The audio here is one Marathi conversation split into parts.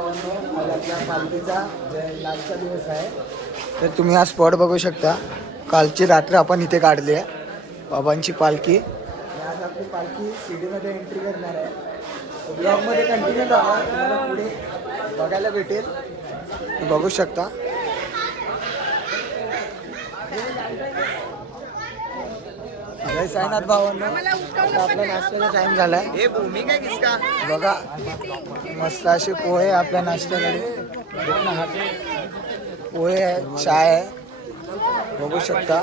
भावांनो, आज आपल्या पालखीचा लास्टचा दिवस आहे. तर तुम्ही हा स्पॉट बघू शकता. कालची रात्र आपण इथे काढली आहे बाबांची पालखी. आज आपली पालखी शिर्डीमध्ये एंट्री करणार आहे. ब्लॉगमध्ये कंटिन्यू राहा, तुम्हाला पुढे बघायला भेटेल. बघू शकता. जय साईनाथ भावांनो, आता आपला नाश्त्याचा टाइम झालाय. बघा मस्त असे पोहे आपल्या नाश्त्याकडे. पोहे आहे, चाय आहे, बघू शकता.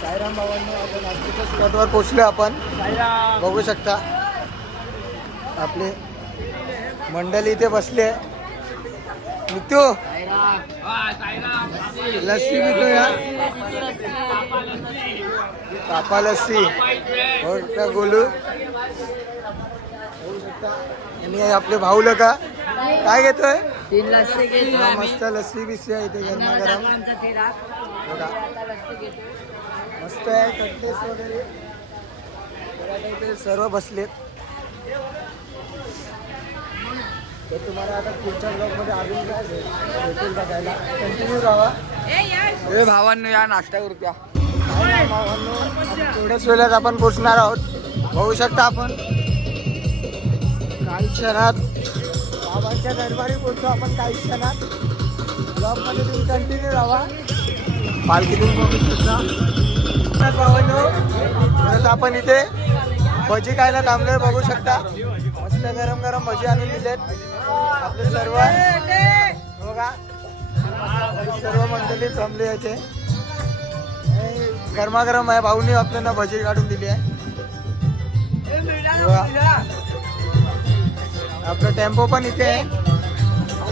साईराम भावांनो, आपण नाश्त्याच्या स्पॉटवर पोचलो आपण. बघू शकता आपले मंडळी इथे बसले. नित्यो लस्सी पितो या, कापा लस्सी और क्या गोलू. बघू शकता. आणि आपले भाऊला का काय घेतोय? 3 लस्सी घेतो. मस्त लस्सी बिस्सी आहे इथे गरमागरम. बघा मस्त आहे. कटलेस वगैरे इथे सर्व बसलेत. तर तुम्हाला आता पुढच्या ब्लॉगमध्ये अजून काय भेटेल बघायला. कंटिन्यू राहा. हे भावांनो, या नाश्ता करूया. भावांनो, थोड्याच वेळात आपण पोचणार आहोत. बघू शकता आपण काही क्षणात बाबांच्या दरबारी पोचतो आपण. काही क्षणात ब्लॉगमध्ये तुम्ही कंटिन्यू राहा. पालखी तुम्ही बघू शकता. भावांनो, परत आपण इथे भजी खायला थांबलोय. बघू शकता मस्त गरम गरम भजी आणून दिलेत आपले सर्व. बघा सर्व मंडळी थांबली आहे ते. गरमागरम आहे. भाऊनी आपल्याला भजी काढून दिली आहे. आपला टेम्पो पण इथे आहे.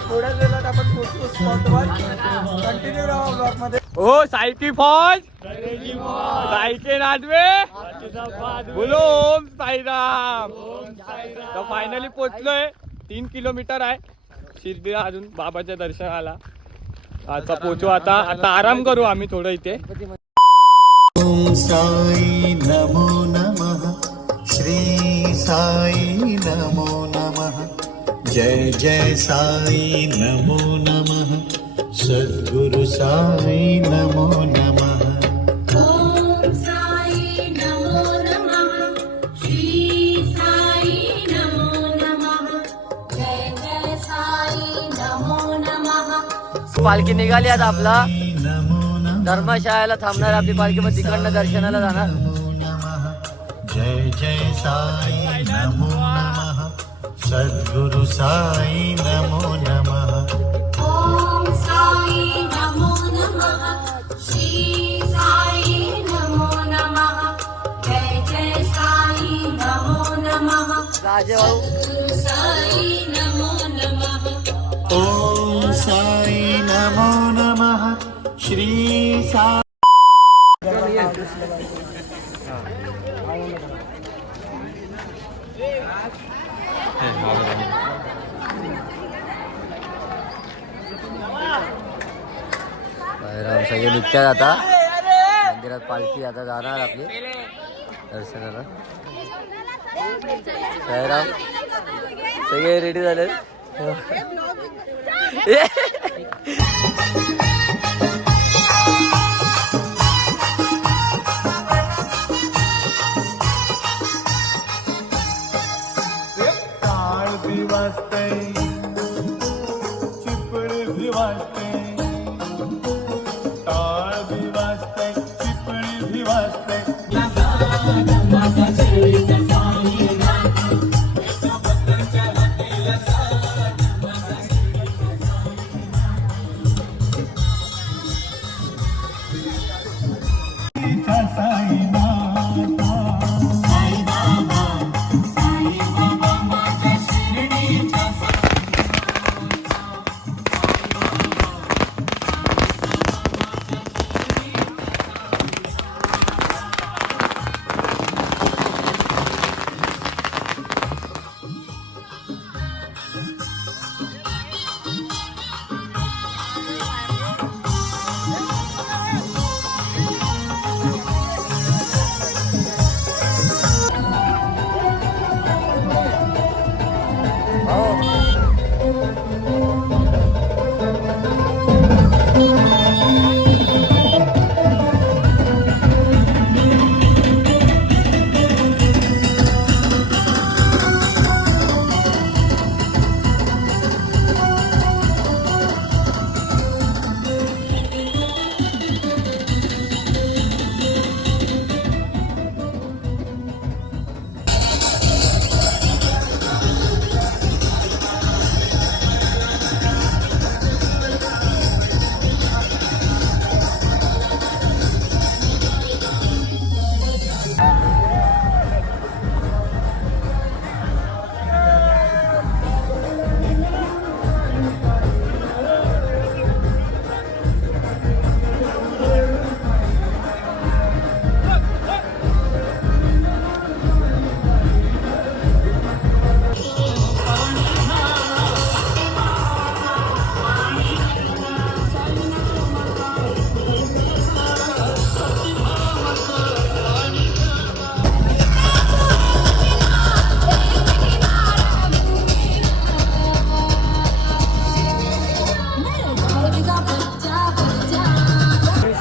थोड्याच वेळात आपण पोहोचतो स्पॉटवर. कंटिन्यू राहा ब्लॉग मध्ये. ओ साईकी फौज साईके नादवे बोलो ओम साईराम. तर फायनली पोचलोय. 3 किलोमीटर आहे शिर्डीला अजून बाबाच्या दर्शनाला. आता पोचू. आता आराम करू आम्ही थोडं इथे. ओम साई नमो नमः. श्री साई नमो नमः. जय जय साई नमो नमः. सद्गुरु साई नमो नमः. ओम साई नमो नमः. श्री साई नमो नमः. जय जय साई नमो नमः. पालखी निघाली आता. आपला धर्मशाळेला थांबणार आपली पालखी. मग तिकडनं दर्शनाला जाणार. जय जय साई नमो नमः. सद्गुरु साई नमो नमः. ओम साई नमो नमः. श्री साई नमो नमः. जय जय साई नमो नमः. राजे भाऊ साई नमो नमः. ओम साई नमो नमः. श्री साई. सगळे निघतात आता मंदिरात. पालखी आता जाणार आपली दर्शनाला. साईराम सगळे रेडी झाले. टाळ भी वाजते, चिपळी भी वाजते. टाळ भी वाजते, चिपळी भी वाजते.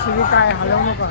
शिवी काय हलवू नका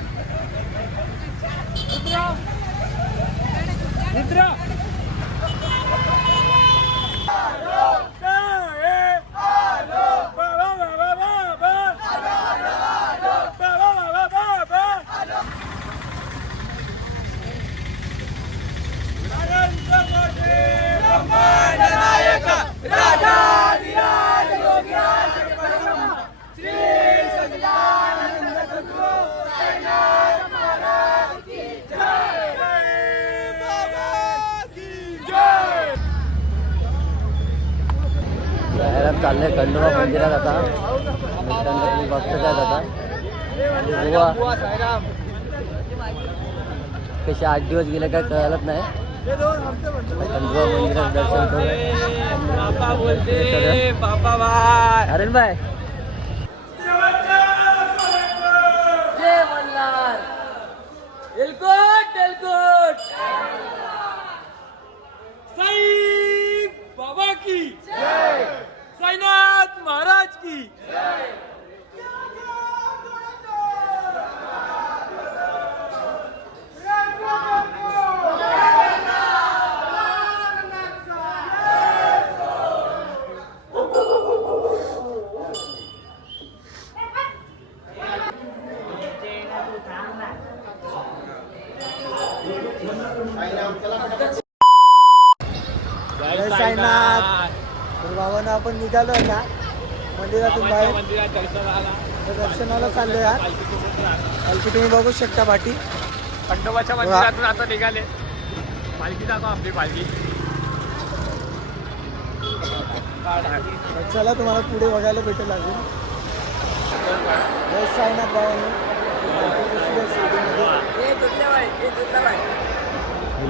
जाहिरात चाललंय खंडोबा मंदिरात आता मित्रांनो तुम्ही बघताच आहेत आता बुवा कसे 8 दिवस गेले काय कळलंच नाही खंडोबा मंदिरात दर्शन करूया अरुण भाई जय मल्हार एलकोट एलकोट बाबा की साईनाथ महाराज की जय साईनाथ. तर बाबांना आपण निघालो आता मंदिरातून बाहेर मंदिरात दर्शनाला तर दर्शनाला चाललो यार. पालखी तुम्ही बघू शकता पाठी. खंडोबाच्या मंदिरातून आता निघाले. पालखी दाखव आपली पालखी. तर चला तुम्हाला पुढे बघायला भेटेल अजून. जय साईनाथ बाबांनी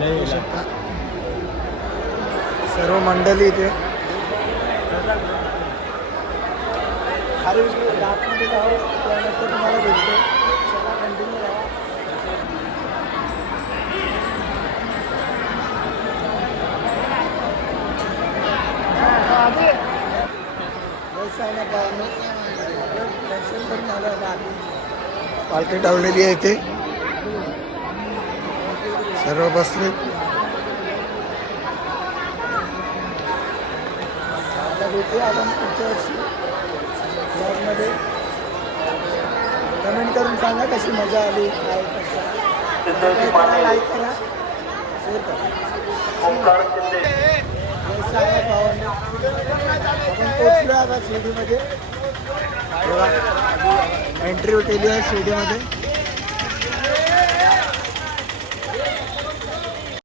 बघू शकता सर्व मंडळी इथे. अरे आतमध्ये जाऊ त्यानंतर तुम्हाला भेटतो. चला कंटिन्यू राहा. जय साईनाथ बाबांनी आपलं दर्शन करून आलं होतं आधी. पालखी ठेवलेली आहे इथे. सर्व बसले. भेटूया आपण पुढच्या वर्षी ब्लॉगमध्ये. कमेंट करून सांगा कशी मजा आली काय कसं. लाईक करा शेअर करा. जय भावांनी आपण पोचलो आता शिर्डीमध्ये. एंट्री केली आहे शिर्डीमध्ये.